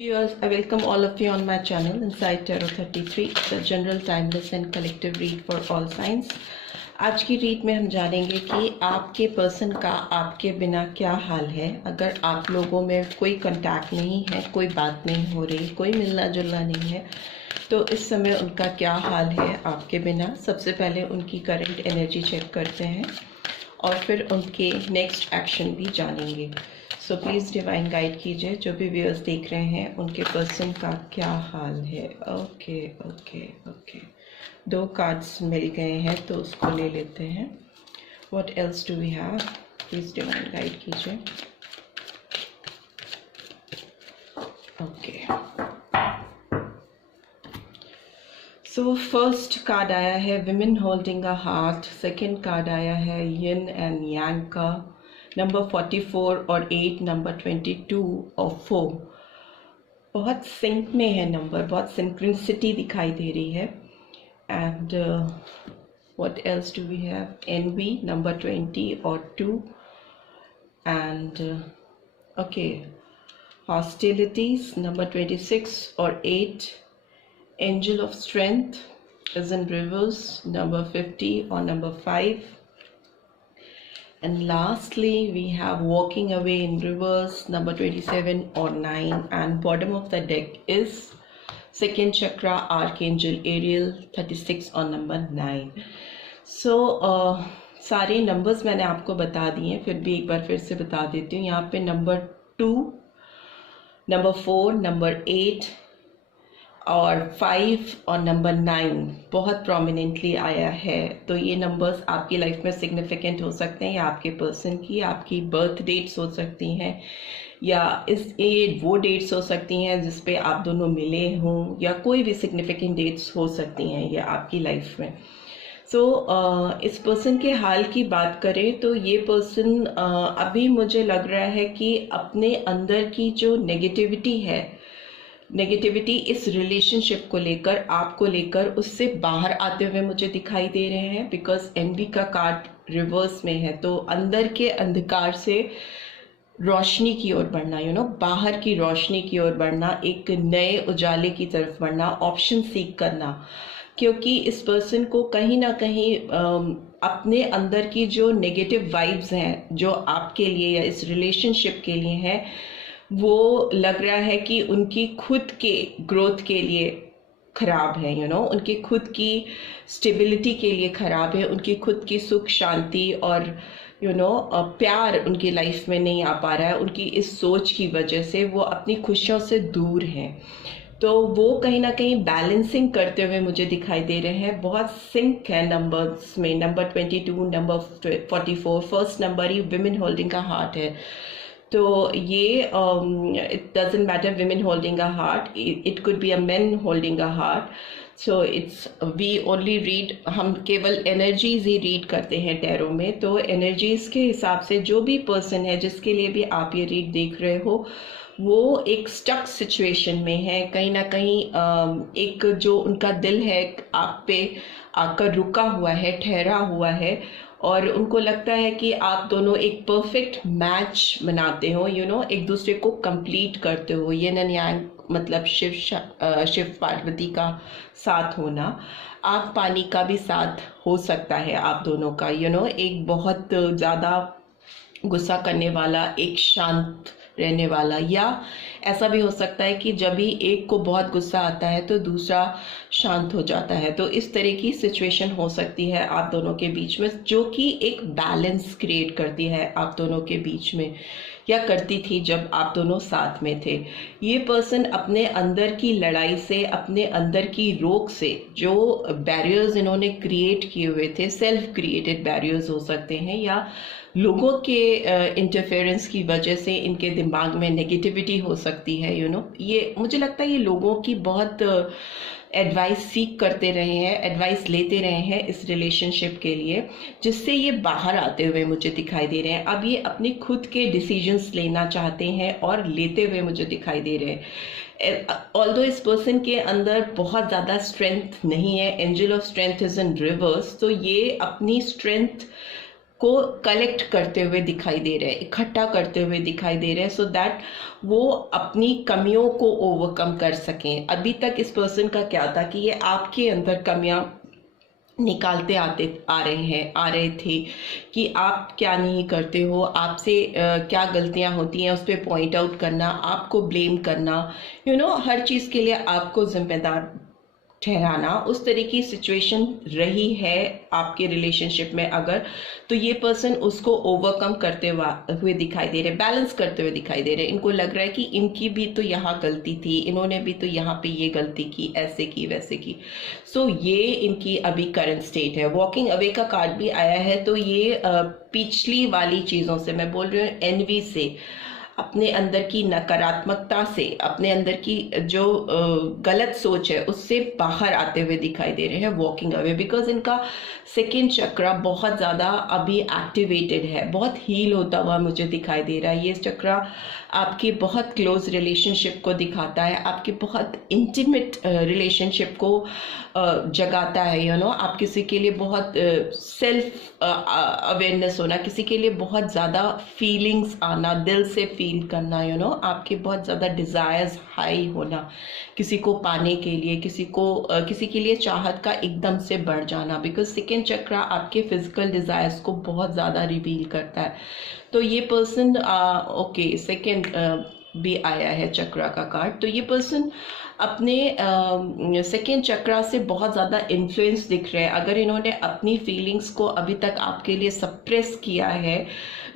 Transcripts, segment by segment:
Viewers, I welcome all of you on my channel Inside Tarot 33, the general timeless and collective read for all signs. आज की read में हम जानेंगे कि आपके पर्सन का आपके बिना क्या हाल है। अगर आप लोगों में कोई कांटेक्ट नहीं है, कोई बात नहीं हो रही, कोई मिलना जुलना नहीं है, तो इस समय उनका क्या हाल है आपके बिना। सबसे पहले उनकी करंट एनर्जी चेक करते हैं और फिर उनके नेक्स्ट एक्शन भी जानेंगे। सो प्लीज़ डिवाइन गाइड कीजिए, जो भी व्यूअर्स देख रहे हैं उनके पर्सन का क्या हाल है। ओके ओके ओके, 2 कार्ड्स मिल गए हैं तो उसको ले लेते हैं। What else do we have, please divine guide कीजिए। ओके, सो फर्स्ट कार्ड आया है women holding a heart, second card आया है यिन एंड यांग का, नंबर 44 और 8, नंबर 22 और 4। बहुत सिंक में है नंबर, बहुत सिंक्रोनिसिटी दिखाई दे रही है। And what else do we have, एनवी नंबर 20 और 2 एंड ओके, हॉस्टिलिटीज नंबर 26 और 8, angel of strength is in reverse number 50 और number 5, and lastly we have walking away in reverse number 27 or 9, and bottom of the deck is second chakra archangel Ariel 36 और number 9. so सारे numbers मैंने आपको बता दिए हैं, फिर भी एक बार फिर से बता देती हूँ। यहाँ पे नंबर 2, नंबर 4, नंबर 8 और 5 और नंबर 9 बहुत प्रोमिनेंटली आया है। तो ये नंबर्स आपकी लाइफ में सिग्निफिकेंट हो सकते हैं, या आपके पर्सन की आपकी बर्थ डेट्स हो सकती हैं, या ये वो डेट्स हो सकती हैं जिस पे आप दोनों मिले हों, या कोई भी सिग्निफिकेंट डेट्स हो सकती हैं ये आपकी लाइफ में। इस पर्सन के हाल की बात करें तो ये पर्सन अभी मुझे लग रहा है कि अपने अंदर की जो नेगेटिविटी इस रिलेशनशिप को लेकर, आपको लेकर, उससे बाहर आते हुए मुझे दिखाई दे रहे हैं। बिकॉज एनवी का कार्ड रिवर्स में है, तो अंदर के अंधकार से रोशनी की ओर बढ़ना, बाहर की रोशनी की ओर बढ़ना, एक नए उजाले की तरफ बढ़ना, ऑप्शन सीख करना। क्योंकि इस पर्सन को कहीं ना कहीं अपने अंदर की जो नेगेटिव वाइब्स हैं जो आपके लिए या इस रिलेशनशिप के लिए हैं, वो लग रहा है कि उनकी खुद के ग्रोथ के लिए खराब है, उनकी खुद की स्टेबिलिटी के लिए खराब है, उनकी खुद की सुख शांति और प्यार उनकी लाइफ में नहीं आ पा रहा है। उनकी इस सोच की वजह से वो अपनी खुशियों से दूर हैं, तो वो कहीं ना कहीं बैलेंसिंग करते हुए मुझे दिखाई दे रहे हैं। बहुत सिंक है नंबर्स में, नंबर 22, नंबर 44, फर्स्ट नंबर ही विमेन होल्डिंग का हार्ट है। तो ये it doesn't matter women holding a heart, it could be a man holding a heart. So it's we only read, हम केवल एनर्जीज ही रीड करते हैं टैरो में। तो एनर्जीज के हिसाब से जो भी पर्सन है जिसके लिए भी आप ये रीड देख रहे हो, वो एक स्टक सिचुएशन में है। कहीं ना कहीं एक जो उनका दिल है आप पे आकर रुका हुआ है, ठहरा हुआ है, और उनको लगता है कि आप दोनों एक परफेक्ट मैच बनाते हो, एक दूसरे को कंप्लीट करते हो। ये यांग मतलब शिव पार्वती का साथ होना, आग पानी का भी साथ हो सकता है आप दोनों का। एक बहुत ज़्यादा गुस्सा करने वाला, एक शांत रहने वाला, या ऐसा भी हो सकता है कि जब भी एक को बहुत गुस्सा आता है तो दूसरा शांत हो जाता है। तो इस तरह की सिचुएशन हो सकती है आप दोनों के बीच में, जो कि एक बैलेंस क्रिएट करती है आप दोनों के बीच में, या करती थी जब आप दोनों साथ में थे। ये पर्सन अपने अंदर की लड़ाई से, अपने अंदर की रोक से, जो बैरियर्स इन्होंने क्रिएट किए हुए थे, सेल्फ क्रिएटेड बैरियर्स हो सकते हैं, या लोगों के इंटरफेरेंस की वजह से इनके दिमाग में नेगेटिविटी हो सकती है। ये मुझे लगता है ये लोगों की बहुत एडवाइस सीख करते रहे हैं, एडवाइस लेते रहे हैं इस रिलेशनशिप के लिए, जिससे ये बाहर आते हुए मुझे दिखाई दे रहे हैं। अब ये अपने खुद के डिसीजंस लेना चाहते हैं और लेते हुए मुझे दिखाई दे रहे हैं। ऑल्दो इस पर्सन के अंदर बहुत ज़्यादा स्ट्रेंथ नहीं है, angel of strength is in reverse, तो ये अपनी स्ट्रेंथ को कलेक्ट करते हुए दिखाई दे रहे हैं, इकट्ठा करते हुए दिखाई दे रहे हैं, सो दैट वो अपनी कमियों को ओवरकम कर सकें। अभी तक इस पर्सन का क्या था कि ये आपके अंदर कमियां निकालते आ रहे थे कि आप क्या नहीं करते हो, आपसे क्या गलतियां होती हैं उस पर पॉइंट आउट करना, आपको ब्लेम करना, हर चीज़ के लिए आपको जिम्मेदार ठहराना। उस तरह की सिचुएशन रही है आपके रिलेशनशिप में अगर, तो ये पर्सन उसको ओवरकम करते हुए दिखाई दे रहे, बैलेंस करते हुए दिखाई दे रहे। इनको लग रहा है कि इनकी भी तो यहाँ गलती थी, इन्होंने भी तो यहाँ पे ये गलती की, ऐसे की वैसे की। सो ये इनकी अभी करंट स्टेट है। वॉकिंग अवे का कार्ड भी आया है, तो ये पिछली वाली चीज़ों से, मैं बोल रही हूँ एनवी से, अपने अंदर की नकारात्मकता से, अपने अंदर की जो गलत सोच है उससे बाहर आते हुए दिखाई दे रहे हैं वॉकिंग अवे, बिकॉज इनका सेकेंड चक्रा बहुत ज़्यादा अभी एक्टिवेटेड है, बहुत हील होता हुआ मुझे दिखाई दे रहा है। ये चक्रा आपकी बहुत क्लोज रिलेशनशिप को दिखाता है, आपकी बहुत इंटीमेट रिलेशनशिप को जगाता है। आप किसी के लिए बहुत सेल्फ अवेयरनेस होना, किसी के लिए बहुत ज़्यादा फीलिंग्स आना, दिल से फील करना, आपके बहुत ज़्यादा डिज़ायर्स हाई होना, किसी को पाने के लिए, किसी के लिए चाहत का एकदम से बढ़ जाना, बिकॉज सेकेंड चक्रा आपके फिजिकल डिज़ायर्स को बहुत ज़्यादा रिवील करता है। तो ये पर्सन ओके, सेकेंड भी आया है चक्रा का कार्ड, तो ये पर्सन अपने सेकेंड चक्रा से बहुत ज़्यादा इन्फ्लुएंस दिख रहे हैं। अगर इन्होंने अपनी फीलिंग्स को अभी तक आपके लिए सप्रेस किया है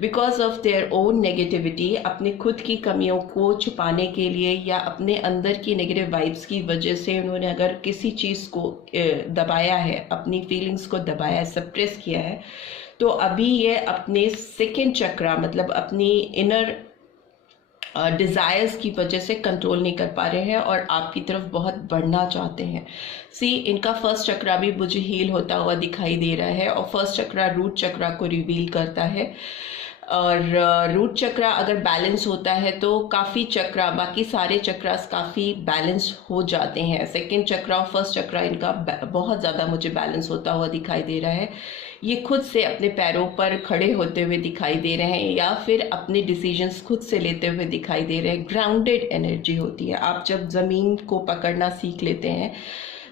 because of their own negativity, अपने खुद की कमियों को छुपाने के लिए या अपने अंदर की नेगेटिव वाइब्स की वजह से उन्होंने अगर किसी चीज़ को दबाया है, अपनी फीलिंग्स को दबाया है, सप्रेस किया है, तो अभी ये अपने सेकेंड चक्रा मतलब अपनी इनर डिज़ायर्स की वजह से कंट्रोल नहीं कर पा रहे हैं और आपकी तरफ बहुत बढ़ना चाहते हैं। इनका फर्स्ट चक्रा भी मुझे हील होता हुआ दिखाई दे रहा है, और फर्स्ट चक्रा रूट चक्रा को रिवील करता है। और रूट चक्रा अगर बैलेंस होता है तो काफ़ी चक्रा, बाकी सारे चक्रास काफ़ी बैलेंस हो जाते हैं। सेकेंड चक्रा और फर्स्ट चक्रा इनका बहुत ज़्यादा मुझे बैलेंस होता हुआ दिखाई दे रहा है। ये खुद से अपने पैरों पर खड़े होते हुए दिखाई दे रहे हैं या फिर अपने डिसीजंस खुद से लेते हुए दिखाई दे रहे हैं। ग्राउंडेड एनर्जी होती है। आप जब ज़मीन को पकड़ना सीख लेते हैं,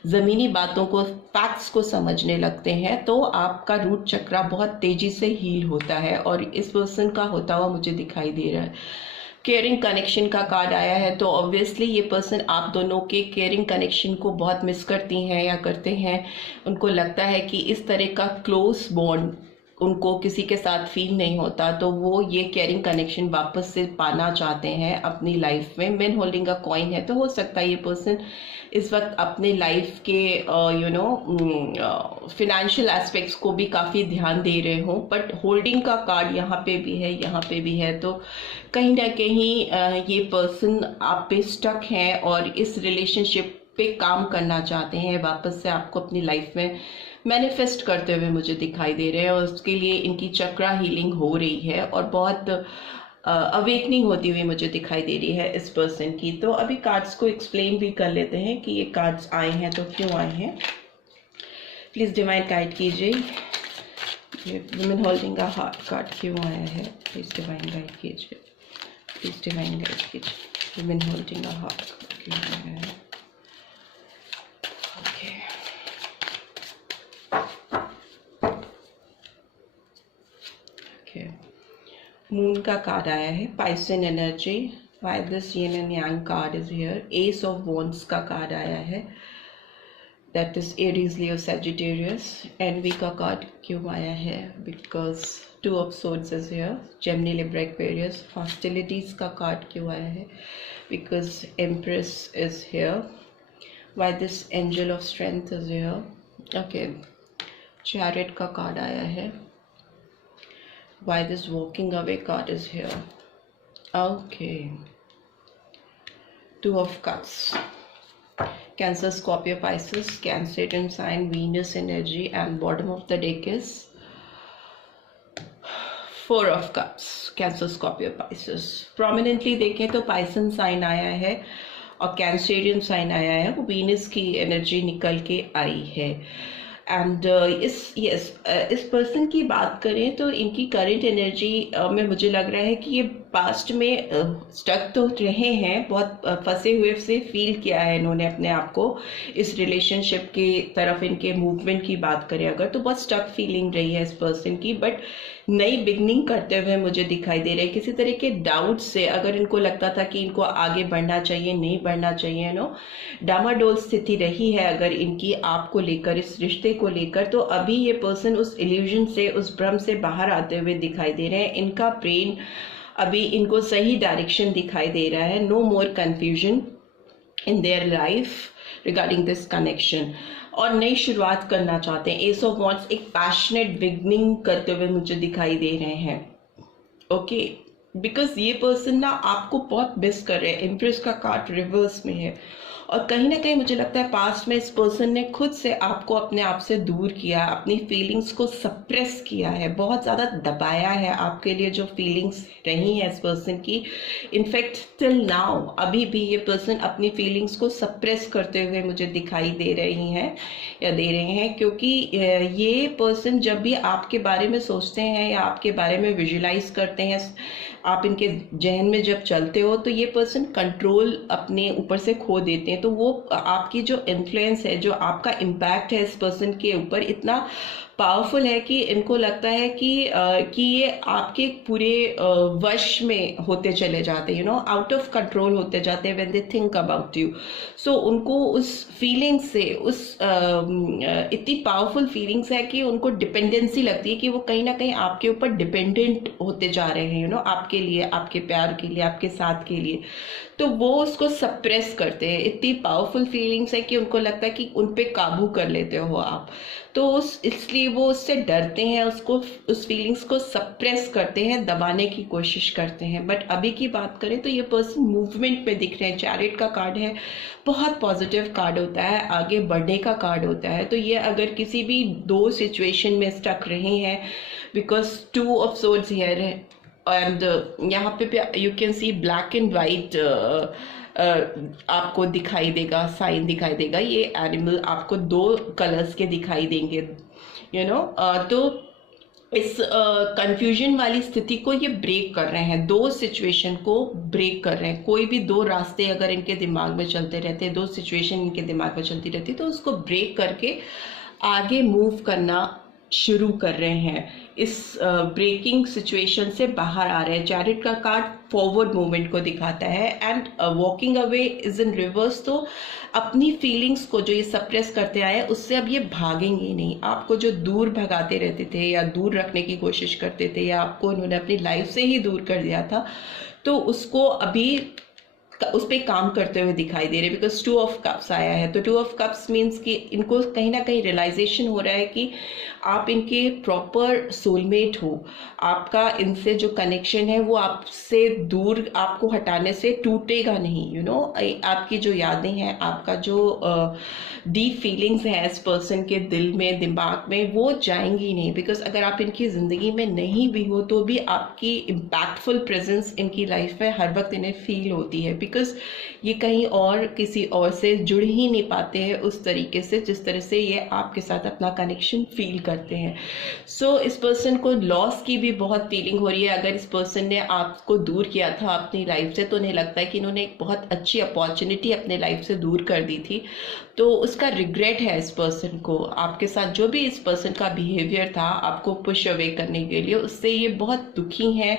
ज़मीनी बातों को, फैक्ट्स को समझने लगते हैं, तो आपका रूट चक्रा बहुत तेज़ी से हील होता है, और इस पर्सन का होता हुआ मुझे दिखाई दे रहा है। केयरिंग कनेक्शन का कार्ड आया है, तो ऑब्वियसली ये पर्सन आप दोनों के केयरिंग कनेक्शन को बहुत मिस करती हैं या करते हैं। उनको लगता है कि इस तरह का क्लोज बॉन्ड उनको किसी के साथ फील नहीं होता, तो वो ये केयरिंग कनेक्शन वापस से पाना चाहते हैं अपनी लाइफ में। मैन होल्डिंग का कॉइन है, तो हो सकता है ये पर्सन इस वक्त अपने लाइफ के फिनेंशियल एस्पेक्ट्स को भी काफ़ी ध्यान दे रहे हों, बट होल्डिंग का कार्ड यहाँ पे भी है, यहाँ पे भी है, तो कहीं ना कहीं ये पर्सन आप पे स्टक हैं और इस रिलेशनशिप पे काम करना चाहते हैं, वापस से आपको अपनी लाइफ में मैनिफेस्ट करते हुए मुझे दिखाई दे रहे हैं, और उसके लिए इनकी चक्रा हीलिंग हो रही है और बहुत अवेकनिंग होती हुई मुझे दिखाई दे रही है इस पर्सन की। तो अभी कार्ड्स को एक्सप्लेन भी कर लेते हैं कि ये कार्ड्स आए हैं तो क्यों आए हैं। प्लीज़ डिवाइन गाइड कीजिए, ये वुमेन होल्डिंग का हार्ट कार्ड क्यों आया है। प्लीज़ डिवाइन गाइड कीजिए, प्लीज़ डिवाइन गाइड कीजिए, वुमेन होल्डिंग का हार्ट कार्ड क्यों आया है। मून का कार्ड आया है, Pisces energy, why this yin and yang card is here. Ace of wands का कार्ड आया है, that is Aries, Leo, Sagittarius. Envy का कार्ड क्यों आया है, because two of swords is here. Gemini, Libra, Aquarius. Hostilities का card क्यों आया है, because empress is here. Why this angel of strength is here. Okay, chariot का card आया है, why this walking away card is here. Okay, Two of Cups, Cancer, Scorpio, Pisces, Cancerian sign, Venus energy, and bottom of the deck is Four of Cups, Cancer, Scorpio, Pisces. Prominently देखें तो Pisces sign आया है और Cancerian sign आया है, वो Venus की energy निकल के आई है। एंड इस पर्सन की बात करें तो इनकी करंट एनर्जी में मुझे लग रहा है कि ये पास्ट में स्टक तो रहे हैं, बहुत फंसे हुए से फील किया है इन्होंने अपने आप को। इस रिलेशनशिप की तरफ इनके मूवमेंट की बात करें अगर, तो बहुत स्टक फीलिंग रही है इस पर्सन की, बट नई बिगनिंग करते हुए मुझे दिखाई दे रहे हैं। किसी तरह के डाउट से अगर इनको लगता था कि इनको आगे बढ़ना चाहिए, नहीं बढ़ना चाहिए, नो डामाडोल स्थिति रही है अगर इनकी आपको लेकर, इस रिश्ते को लेकर, तो अभी ये पर्सन उस इल्यूजन से, उस भ्रम से बाहर आते हुए दिखाई दे रहे हैं। इनका ब्रेन अभी इनको सही डायरेक्शन दिखाई दे रहा है। No more confusion in their life regarding this connection, और नई शुरुआत करना चाहते हैं। एस ऑफ वॉन्ड्स एक पैशनेट बिगनिंग करते हुए मुझे दिखाई दे रहे हैं। ओके, बिकॉज ये पर्सन ना आपको बहुत मिस कर रहे हैं। इम्प्रेस का कार्ड रिवर्स में है, और कहीं ना कहीं मुझे लगता है पास्ट में इस पर्सन ने खुद से आपको अपने आप से दूर किया, अपनी फीलिंग्स को सप्रेस किया है, बहुत ज़्यादा दबाया है आपके लिए जो फीलिंग्स रही हैं इस पर्सन की। इनफैक्ट टिल नाउ अभी भी ये पर्सन अपनी फीलिंग्स को सप्रेस करते हुए मुझे दिखाई दे रही हैं या दे रहे हैं, क्योंकि ये पर्सन जब भी आपके बारे में सोचते हैं या आपके बारे में विजुलाइज करते हैं, आप इनके जहन में जब चलते हो, तो ये पर्सन कंट्रोल अपने ऊपर से खो देते हैं। तो वो आपकी जो इन्फ्लुएंस है, जो आपका इम्पैक्ट है इस पर्सन के ऊपर, इतना पावरफुल है कि इनको लगता है कि ये आपके पूरे वश में होते चले जाते हैं, आउट ऑफ कंट्रोल होते जाते हैं when they think about you. So उनको उस फीलिंग से, उस इतनी पावरफुल फीलिंग्स है कि उनको डिपेंडेंसी लगती है कि वो कहीं ना कहीं आपके ऊपर डिपेंडेंट होते जा रहे हैं, आपके लिए, आपके प्यार के लिए, आपके साथ के लिए। तो वो उसको सप्रेस करते हैं। इतनी पावरफुल फीलिंग्स है कि उनको लगता है कि उन पे काबू कर लेते हो आप, तो इसलिए वो उससे डरते हैं, उस फीलिंग्स को सप्रेस करते हैं, दबाने की कोशिश करते हैं। बट अभी की बात करें तो ये पर्सन मूवमेंट में दिख रहे हैं। चैरियट का कार्ड है, बहुत पॉजिटिव कार्ड होता है, आगे बढ़ने का कार्ड होता है। तो ये अगर किसी भी दो सिचुएशन में स्टक रहे हैं, बिकॉज 2 ऑफ सोर्ड्स हियर है, एंड यहाँ पे you can see black and white आपको दिखाई देगा, साइन दिखाई देगा। ये एनिमल आपको 2 कलर्स के दिखाई देंगे, तो इस कंफ्यूजन वाली स्थिति को ये ब्रेक कर रहे हैं, 2 सिचुएशन को ब्रेक कर रहे हैं। कोई भी 2 रास्ते अगर इनके दिमाग में चलते रहते हैं, 2 सिचुएशन इनके दिमाग में चलती रहती है, तो उसको ब्रेक करके आगे मूव करना शुरू कर रहे हैं। इस ब्रेकिंग सिचुएशन से बाहर आ रहे हैं। चैरियट का कार्ड फॉरवर्ड मूवमेंट को दिखाता है, and walking away is in reverse. तो अपनी फीलिंग्स को जो ये सप्रेस करते आए, उससे अब ये भागेंगे नहीं। आपको जो दूर भगाते रहते थे या दूर रखने की कोशिश करते थे, या आपको इन्होंने अपनी लाइफ से ही दूर कर दिया था, तो उसको अभी उस पर काम करते हुए दिखाई दे रहे, बिकॉज 2 ऑफ कप्स आया है। तो 2 ऑफ कप्स मीन्स कि इनको कहीं ना कहीं रियलाइजेशन हो रहा है कि आप इनके प्रॉपर सोलमेट हो। आपका इनसे जो कनेक्शन है वो आपसे दूर, आपको हटाने से टूटेगा नहीं। आपकी जो यादें हैं, आपका जो डीप फीलिंग्स हैं इस पर्सन के दिल में, दिमाग में, वो जाएंगी नहीं। बिकॉज अगर आप इनकी ज़िंदगी में नहीं भी हो, तो भी आपकी इम्पैक्टफुल प्रेजेंस इनकी लाइफ में हर वक्त इन्हें फील होती है, बिकॉज ये कहीं और किसी और से जुड़ ही नहीं पाते हैं उस तरीके से जिस तरह से ये आपके साथ अपना कनेक्शन फील करते हैं। सो इस पर्सन को लॉस की भी बहुत फीलिंग हो रही है। अगर इस पर्सन ने आपको दूर किया था अपनी लाइफ से, तो उन्हें लगता है कि इन्होंने एक बहुत अच्छी अपॉर्चुनिटी अपने लाइफ से दूर कर दी थी, तो उसका रिग्रेट है इस पर्सन को। आपके साथ जो भी इस पर्सन का बिहेवियर था आपको पुश अवे करने के लिए, उससे ये बहुत दुखी हैं।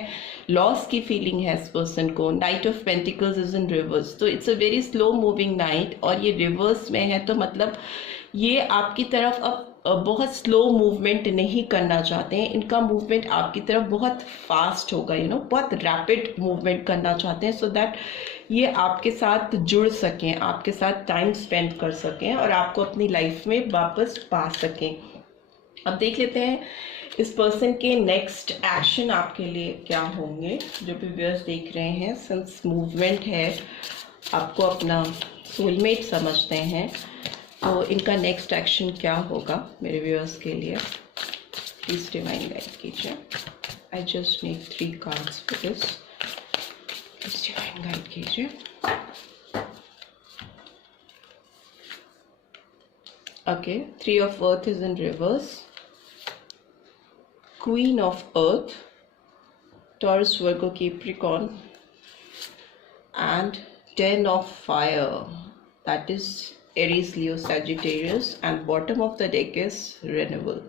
लॉस की फीलिंग है इस पर्सन को। Knight of pentacles is in reverse, तो it's a very slow moving knight, और ये रिवर्स में है, तो मतलब ये आपकी तरफ अब बहुत स्लो मूवमेंट नहीं करना चाहते हैं। इनका मूवमेंट आपकी तरफ बहुत फास्ट होगा, बहुत रैपिड मूवमेंट करना चाहते हैं, सो दैट ये आपके साथ जुड़ सकें, आपके साथ टाइम स्पेंड कर सकें, और आपको अपनी लाइफ में वापस पा सकें। अब देख लेते हैं इस पर्सन के नेक्स्ट एक्शन आपके लिए क्या होंगे। जो भी व्यूअर्स देख रहे हैं, सिंस मूवमेंट है, आपको अपना सोलमेट समझते हैं, तो इनका नेक्स्ट एक्शन क्या होगा मेरे व्यूअर्स के लिए, प्लीज डिवाइन गाइड कीजिए। I just need 3 cards for this, please divine guide कीजिए। Okay, Three of Earth is in reverse. Queen of Earth, Taurus, Virgo, Capricorn, and Ten of Fire, that is Aries, Leo, Sagittarius, and bottom of the deck is Renewal.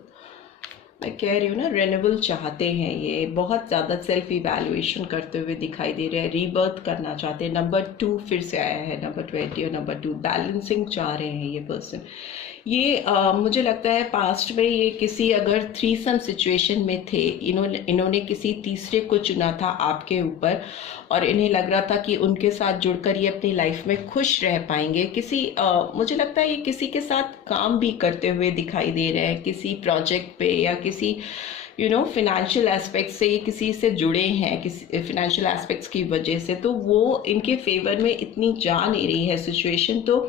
मैं कह रही हूँ ना, renewal चाहते हैं, ये बहुत ज़्यादा सेल्फ इवैल्यूएशन करते हुए दिखाई दे रहे हैं, रीबर्थ करना चाहते हैं। नंबर 2 फिर से आया है, नंबर 20 और नंबर 2, बैलेंसिंग चाह रहे हैं ये पर्सन। ये मुझे लगता है पास्ट में ये किसी अगर थ्रीसम सिचुएशन में थे, इन्होंने किसी तीसरे को चुना था आपके ऊपर, और इन्हें लग रहा था कि उनके साथ जुड़कर ये अपनी लाइफ में खुश रह पाएंगे। मुझे लगता है ये किसी के साथ काम भी करते हुए दिखाई दे रहे हैं, किसी प्रोजेक्ट पे या किसी फिनेंशियल एस्पेक्ट से ये किसी से जुड़े हैं, किसी फिनेंशियल एस्पेक्ट्स की वजह से, तो वो इनके फेवर में इतनी जा नहीं रही है सिचुएशन। तो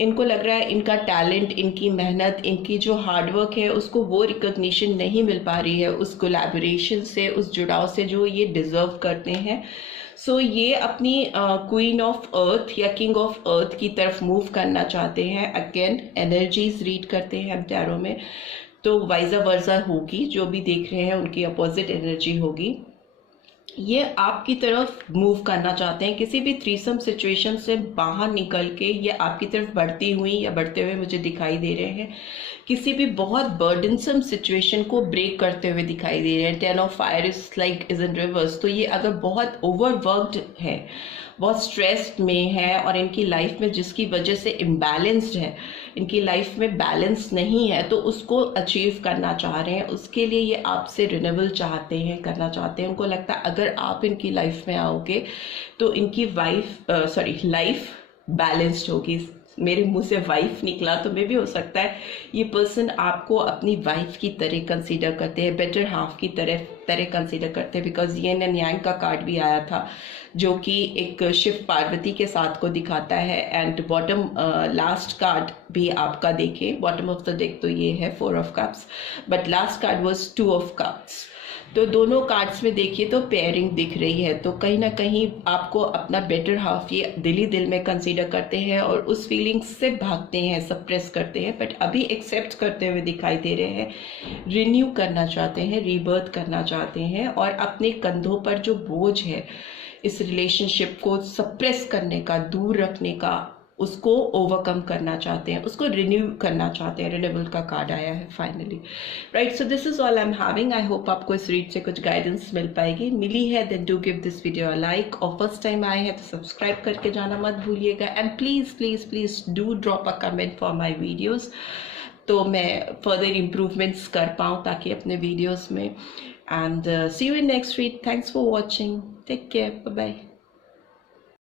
इनको लग रहा है इनका टैलेंट, इनकी मेहनत, इनकी जो हार्डवर्क है उसको वो रिकॉग्निशन नहीं मिल पा रही है, उस कोलैबोरेशन से, उस जुड़ाव से जो ये डिजर्व करते हैं। सो ये अपनी क्वीन ऑफ अर्थ या किंग ऑफ अर्थ की तरफ मूव करना चाहते हैं। अगेन एनर्जीज रीड करते हैं हम टैरो में, तो वाइजा वर्जा होगी, जो भी देख रहे हैं उनकी अपोजिट एनर्जी होगी। ये आपकी तरफ मूव करना चाहते हैं, किसी भी थ्रीसम सिचुएशन से बाहर निकल के ये आपकी तरफ बढ़ती हुई या बढ़ते हुए मुझे दिखाई दे रहे हैं। किसी भी बहुत बर्डनसम सिचुएशन को ब्रेक करते हुए दिखाई दे रहे हैं। 10 of fire is in reverse, तो ये अगर बहुत ओवरवर्कड है, बहुत स्ट्रेस्ड में है, और इनकी लाइफ में जिसकी वजह से इम्बैलेंस्ड है, इनकी लाइफ में बैलेंस नहीं है, तो उसको अचीव करना चाह रहे हैं। उसके लिए ये आपसे रिन्यूअल चाहते हैं, करना चाहते हैं। उनको लगता है अगर आप इनकी लाइफ में आओगे तो इनकी लाइफ बैलेंस्ड होगी। मेरे मुंह से वाइफ निकला तो मे भी हो सकता है ये पर्सन आपको अपनी वाइफ की तरह कंसीडर करते हैं, बेटर हाफ की तरह कंसीडर करते हैं, बिकॉज ये यांग का कार्ड भी आया था जो कि एक शिव पार्वती के साथ को दिखाता है। एंड बॉटम लास्ट कार्ड भी आपका देखें, बॉटम ऑफ द डेक तो ये है 4 of cups, but last card was 2 of cups. तो दोनों कार्ड्स में देखिए तो पेयरिंग दिख रही है, तो कहीं ना कहीं आपको अपना बेटर हाफ ये दिल में कंसीडर करते हैं और उस फीलिंग्स से भागते हैं, सप्रेस करते हैं, बट अभी एक्सेप्ट करते हुए दिखाई दे रहे हैं। रिन्यू करना चाहते हैं, रीबर्थ करना चाहते हैं, और अपने कंधों पर जो बोझ है इस रिलेशनशिप को सप्रेस करने का, दूर रखने का, उसको ओवरकम करना चाहते हैं, उसको रिन्यू करना चाहते हैं। रिन्यूअल का कार्ड आया है finally, right. So this is all I am having. I hope आपको इस रीड से कुछ गाइडेंस मिल पाएगी। मिली है then do give this video a like, और फर्स्ट टाइम आए हैं तो सब्सक्राइब करके जाना मत भूलिएगा। And please please please do drop a comment for my videos, तो मैं फर्दर इम्प्रूवमेंट्स कर पाऊँ ताकि अपने वीडियोज़ में। And see you in next week. Thanks for watching, take care, bye bye.